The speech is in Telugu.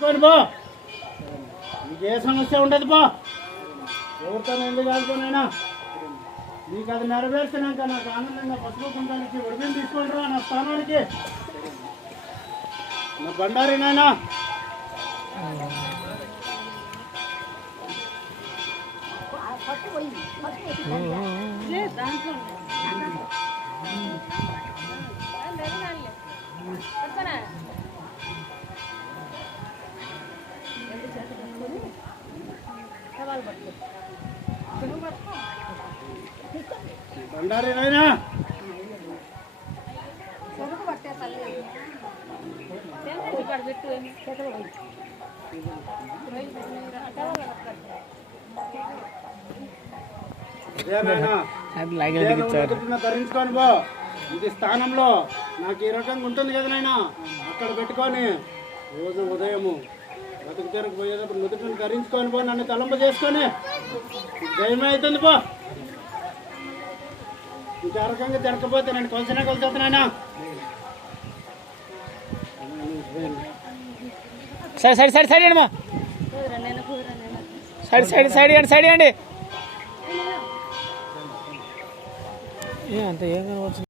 బా నీకే సమస్య ఉండదు బా ఎవరితో ఎందుకు కాదుకోనైనా నీకు అది నెరవేర్చినాక నాకు ఆనందంగా పసుపు కుంకాలకి ఒడిబిని తీసుకొని రా నా స్థానానికి నా బండారి నాయనా బండారి నాయనా ధరించుకోని బా ఇది స్థానంలో నాకు ఈ రకంగా ఉంటుంది కదా నాయన అక్కడ పెట్టుకొని రోజు ఉదయము బతుకు తెరకు పోయేటప్పుడు నుదుటిని ధరించుకొని పో నన్ను తలంప చేసుకొని జయమే అవుతుంది పో ఇంక ఆ రకంగా జరగకపోతే నేను కొలిసినా కొలిసేస్తున్నాయనా సైడ్ సైడ్ సైడ్ సైడ్ అండి సైడ్ సైడ్ సైడ్ అండి సైడ్ అండి అంత ఏం కనవచ్చు.